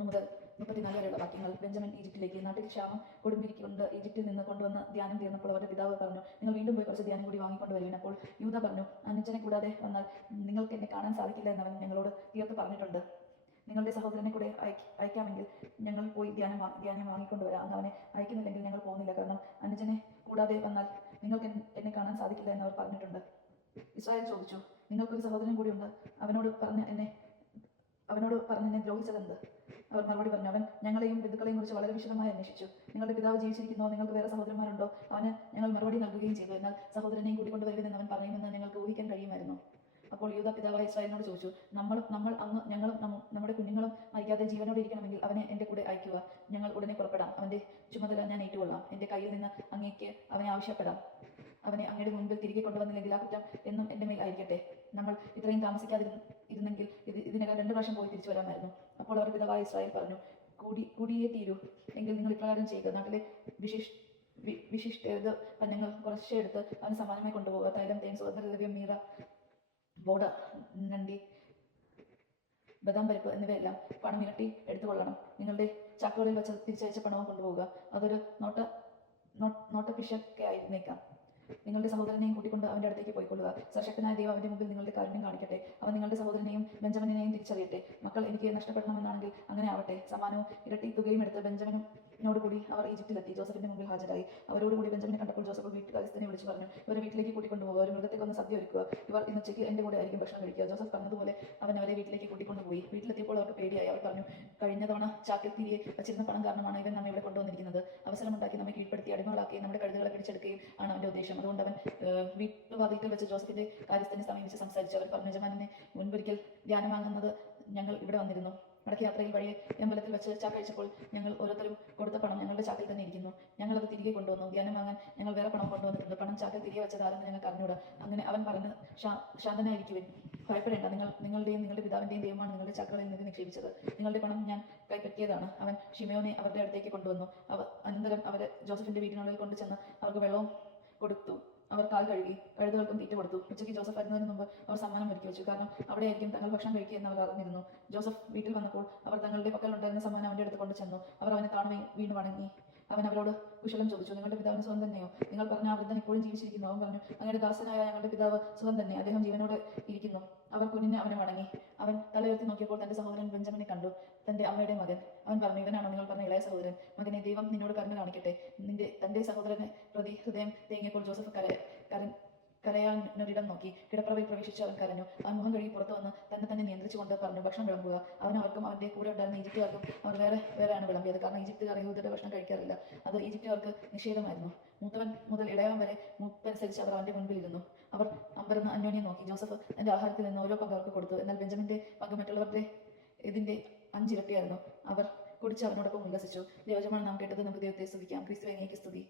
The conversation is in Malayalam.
ഒന്ന് മുതൽ മുപ്പത്തിനാല് വരെയുള്ള വാക്യങ്ങൾ ബെഞ്ചമിൻ ഈജിപ്തിലേക്ക് നാട്ടിൽ ക്ഷാമം കൊടുമ്പിരിക്കൊണ്ട് ഈജിപ്തിൽ നിന്ന് കൊണ്ടുവന്ന് ധ്യാനം തീർന്നപ്പോൾ അവരുടെ പിതാവ് പറഞ്ഞു നിങ്ങൾ വീണ്ടും പോയി കുറച്ച് ധ്യാനം കൂടി വാങ്ങിക്കൊണ്ട് വരുവിൻ അപ്പോൾ യൂത പറഞ്ഞു അനുജനെ കൂടാതെ വന്നാൽ നിങ്ങൾക്ക് എന്നെ കാണാൻ സാധിക്കില്ല എന്നവൻ ഞങ്ങളോട് തീർത്ത് പറഞ്ഞിട്ടുണ്ട്. നിങ്ങളുടെ സഹോദരനെ കൂടെ അയക്ക- അയക്കാമെങ്കിൽ ഞങ്ങൾ പോയി ധ്യാനം ധ്യാനം വാങ്ങിക്കൊണ്ട് വരാം. അന്ന് അവനെ അയക്കുന്നില്ലെങ്കിൽ ഞങ്ങൾ പോകുന്നില്ല. കാരണം അനുജനെ കൂടാതെ വന്നാൽ നിങ്ങൾക്ക് എന്നെ കാണാൻ സാധിക്കില്ല എന്നവർ പറഞ്ഞിട്ടുണ്ട്. ഇസ്രായേൽ ചോദിച്ചു നിങ്ങൾക്കൊരു സഹോദരൻ കൂടിയുണ്ട്. അവനോട് പറഞ്ഞ് എന്നെ അവനോട് പറഞ്ഞ് എന്നെ ദ്രോഹിച്ചതെന്ത്? അവർ മറുപടി പറഞ്ഞു. അവൻ ഞങ്ങളെയും ബന്ധുക്കളെയും കുറിച്ച് വളരെ വിശദമായി അന്വേഷിച്ചു. നിങ്ങളുടെ പിതാവ് ജീവിച്ചിരിക്കുന്നോ? നിങ്ങൾക്ക് വേറെ സഹോദരന്മാരുണ്ടോ? അവന് ഞങ്ങൾ മറുപടി നൽകുകയും ചെയ്തു. എന്നാൽ സഹോദരനെയും കൂട്ടിക്കൊണ്ടുവരുമെന്ന് അവൻ പറയുമെന്ന് ഞങ്ങൾക്ക് ഊഹിക്കാൻ കഴിയുമായിരുന്നു. അപ്പോൾ യൂത പിതാവായ ഇസ്രായേലിനോട് ചോദിച്ചു നമ്മൾ നമ്മൾ അന്ന് ഞങ്ങളും നമ്മുടെ കുഞ്ഞുങ്ങളും മരിക്കാതെ ജീവനോടെ ഇരിക്കണമെങ്കിൽ അവനെ എന്റെ കൂടെ അയക്കുക. ഞങ്ങൾ ഉടനെ പുറപ്പെടാം. അവന്റെ ചുമതല ഞാൻ ഏറ്റുകൊള്ളാം. എന്റെ കയ്യിൽ നിന്ന് അങ്ങേക്ക് അവനെ ആവശ്യപ്പെടാം. അവനെ അങ്ങയുടെ മുൻപിൽ തിരികെ കൊണ്ടുവന്നില്ലെങ്കിൽ ആ കുറ്റം എന്നും എന്റെ മേൽ ആയിരിക്കട്ടെ. നമ്മൾ ഇത്രയും താമസിക്കാതിരുന്നെങ്കിൽ ഇത് ഇതിനകം രണ്ടു പ്രാവശ്യം പോയി തിരിച്ചു വരാമായിരുന്നു. അപ്പോൾ അവർ പിതാവായ ഇസ്രായേൽ പറഞ്ഞു. കൂടി കൂടിയേ തീരൂ. എങ്കിൽ നിങ്ങൾ ഇപ്രകാരം ചെയ്യുക. നാട്ടിലെ വിശിഷ് വിശിഷ്ട പന്നങ്ങൾ കുറച്ചെടുത്ത് അവന് സമാനമായി കൊണ്ടുപോകുക തൈലം തേൻ സുഗന്ധദ്രവ്യം മീറ ബോഡ നണ്ടി ബദാം പരിപ്പ് എന്നിവയെല്ലാം പണം ഇരട്ടി എടുത്തുകൊള്ളണം നിങ്ങളുടെ ചാക്കുകളിൽ വെച്ച് തിരിച്ചയച്ച പണവും കൊണ്ടുപോകുക അതൊരു നോട്ട നോട്ട നോട്ടപ്പിശക്കെ ആയിരുന്നേക്കാം നിങ്ങളുടെ സഹോദരനെയും കൂട്ടിക്കൊണ്ട് അവന്റെ അടുത്തേക്ക് പോയിക്കൊള്ളുക. സശക്തനായ ദൈവം അവന്റെ മുമ്പിൽ നിങ്ങളുടെ കാരുണ്യം കാണിക്കട്ടെ. അവൻ നിങ്ങളുടെ സഹോദരനെയും ബെഞ്ചമിനെയും തിരിച്ചറിയട്ടെ. മക്കൾ എനിക്ക് നഷ്ടപ്പെടണമെന്നാണെങ്കിൽ അങ്ങനെ ആവട്ടെ. സമാനവും ഇരട്ടി തുകയും എടുത്ത് ബെഞ്ചമിനോട് കൂടി അവർ ഈജിപ്തിലെത്തി. ജോസഫിന്റെ മുമ്പിൽ ഹാജരായി. അവരോടുകൂടി ബെഞ്ചമിനെ കണ്ടപ്പോൾ ജോസഫ് വീട്ടുകാര്യസ്ഥനെ വിളിച്ചു പറഞ്ഞു ഇവരെ വീട്ടിലേക്ക് കൂട്ടിക്കൊണ്ടുപോകുക ഒരു മൃഗത്തെ വന്ന് സദ്യ ഒരുക്കുക. ഇവർ ഇന്ന് ഉച്ചയ്ക്ക് എന്റെ കൂടെ ആയിരിക്കും ഭക്ഷണം കഴിക്കുക. ജോസഫ് പറഞ്ഞതുപോലെ അവൻ അവരെ വീട്ടിലേക്ക് കൂട്ടിക്കൊണ്ടുപോയി. വീട്ടിലെത്തിയപ്പോൾ അവർക്ക് പേടിയായി. അവർ പറഞ്ഞു കഴിഞ്ഞ തവണ ചാക്കിൽ തിരികെ വച്ചിരുന്ന പണം കാരണമാണ് ഇവൻ നമ്മെ ഇവിടെ കൊണ്ടുവന്നിരിക്കുന്നത്. അവസരമുണ്ടാക്കി നമ്മെ കീഴ്പ്പെടുത്തി അടിമകളാക്കി നമ്മുടെ കഴുതുകളെ പിടിച്ചെടുക്കുകയും ആണ് അവന്റെ ഉദ്ദേശം. അതുകൊണ്ട് അവൻ വീട്ടുവാതിക്കൽ വെച്ച് ജോസഫിന്റെ കാര്യസ്ഥനെ സമീപിച്ച് സംസാരിച്ചു. അവർ പറഞ്ഞു യജമാനെ മുൻപൊരിക്കൽ ധ്യാനം വാങ്ങുന്നത് ഞങ്ങൾ ഇവിടെ വന്നിരുന്നു. മടക്കി യാത്രയിൽ വഴി അമ്പലത്തിൽ വെച്ച് ചാക്ക് കഴിച്ചപ്പോൾ ഞങ്ങൾ ഓരോരുത്തരും കൊടുത്ത പണം ഞങ്ങളുടെ ചാക്കിൽ തന്നെ ഇരിക്കുന്നു. ഞങ്ങൾ അത് തിരികെ കൊണ്ടുവന്നു. ധ്യാനം വാങ്ങാൻ ഞങ്ങൾ വേറെ പണം കൊണ്ടുവന്നിട്ടുണ്ട്. പണം ചാക്കിൽ തിരികെ വെച്ചത് ആരെന്ന് ഞങ്ങൾക്ക് അറിഞ്ഞൂടാ. അങ്ങനെ അവൻ പറഞ്ഞ് ശാന്തനായിരിക്കുവിൻ. ഭയപ്പെടേണ്ട. നിങ്ങൾ നിങ്ങളുടെയും നിങ്ങളുടെ പിതാവിന്റെയും ദൈവമാണ് നിങ്ങളുടെ ചാക്കുകളിൽ നിന്ന് നിക്ഷേപിച്ചത്. നിങ്ങളുടെ പണം ഞാൻ കൈപ്പറ്റിയതാണ്. അവൻ ഷിമയോനെ അവരുടെ അടുത്തേക്ക് കൊണ്ടുവന്നു. അവ അനന്തരം അവരെ ജോസഫിന്റെ വീട്ടിനുള്ളിൽ കൊണ്ടുചെന്ന് അവർക്ക് വെള്ളവും കൊടുത്തു. അവർ കാൽ കഴുകി കഴുതുകൾക്കും തീറ്റ കൊടുത്തു. ഉച്ചയ്ക്ക് ജോസഫ് വരുന്നതിന് മുമ്പ് അവർ സമ്മാനം ഒരുക്കി വെച്ചു. കാരണം അവിടെയായിരിക്കും തങ്ങൾ ഭക്ഷണം കഴിക്കുക എന്ന് അവർ അറിഞ്ഞിരുന്നു. ജോസഫ് വീട്ടിൽ വന്നപ്പോൾ അവർ തങ്ങളുടെ പക്കൽ ഉണ്ടായിരുന്ന സമ്മാനം അവന്റെ അടുത്ത് കൊണ്ട് ചെന്നു. അവർ അവനെ കാണുകയും വീണ്ടും വണങ്ങി. അവൻ അവരോട് കുശലം ചോദിച്ചു നിങ്ങളുടെ പിതാവിന് സുഖം തന്നെയോ? നിങ്ങൾ പറഞ്ഞ ആ വൃദ്ധൻ ഇപ്പോഴും ജീവിച്ചിരിക്കുന്നു. അവൻ പറഞ്ഞു അങ്ങയുടെ ദാസനായ ഞങ്ങളുടെ പിതാവ് സുഖം തന്നെ. അദ്ദേഹം ജീവനോടെ ഇരിക്കുന്നു. അവർ കുഞ്ഞിനെ അവനെ വണങ്ങി. അവൻ തലയുയർത്തി നോക്കിയപ്പോൾ തന്റെ സഹോദരൻ ബെഞ്ചമിനെ കണ്ടു. തന്റെ അമ്മയുടെ മകൻ. അവൻ പറഞ്ഞു ഇവനാണോ നിങ്ങൾ പറഞ്ഞ ഇളയ സഹോദരൻ? മകനെ ദൈവം നിന്നോട് കരുണ കാണിക്കട്ടെ. നിന്റെ തന്റെ സഹോദരനെ നോക്കി. കിടപ്പറവിൽ പ്രവേശിച്ച് അവൻ കരഞ്ഞു. അവൻ മുഖം കഴുകി പുറത്തു വന്ന് തന്നെ തന്നെ നിയന്ത്രിച്ചുകൊണ്ട് പറഞ്ഞു ഭക്ഷണം വിളമ്പുക. അവൻ അവർക്കും അവന്റെ കൂടെ ഉണ്ടായിരുന്ന ഈജിപ്തുകാർക്കും അവർ വേറെ വേറെയാണ് വിളമ്പിയത്. കാരണം ഈജിപ്തുകാർ യഹൂദരുടെ ഭക്ഷണം കഴിക്കാറില്ല. അത് ഈജിപ്തുകാർക്ക് നിഷേധമായിരുന്നു. മൂത്തവൻ മുതൽ ഇളയവൻ വരെ മൂപ്പനുസരിച്ച് അവർ അവന്റെ മുൻപിൽ ഇരുന്നു. അവർ അമ്പരന്ന് അന്യോന്യം നോക്കി. ജോസഫ് തന്റെ ആഹാരത്തിൽ നിന്ന് ഓരോ പങ്ക് അവർക്ക് കൊടുത്തു. എന്നാൽ ബെഞ്ചമിന്റെ പങ്ക് മറ്റുള്ളവരുടെ ഇതിന്റെ അഞ്ചിരട്ടിയായിരുന്നു. അവർ കുടിച്ച് അവനോടൊപ്പം ഉല്ലസിച്ചു. ദൈവജമാണ് നാം കേട്ടത്. നമുക്ക് ദൈവത്തെ സ്തുതിക്കാം. ക്രിസ്തു അങ്ങേക്ക് സ്തുതി.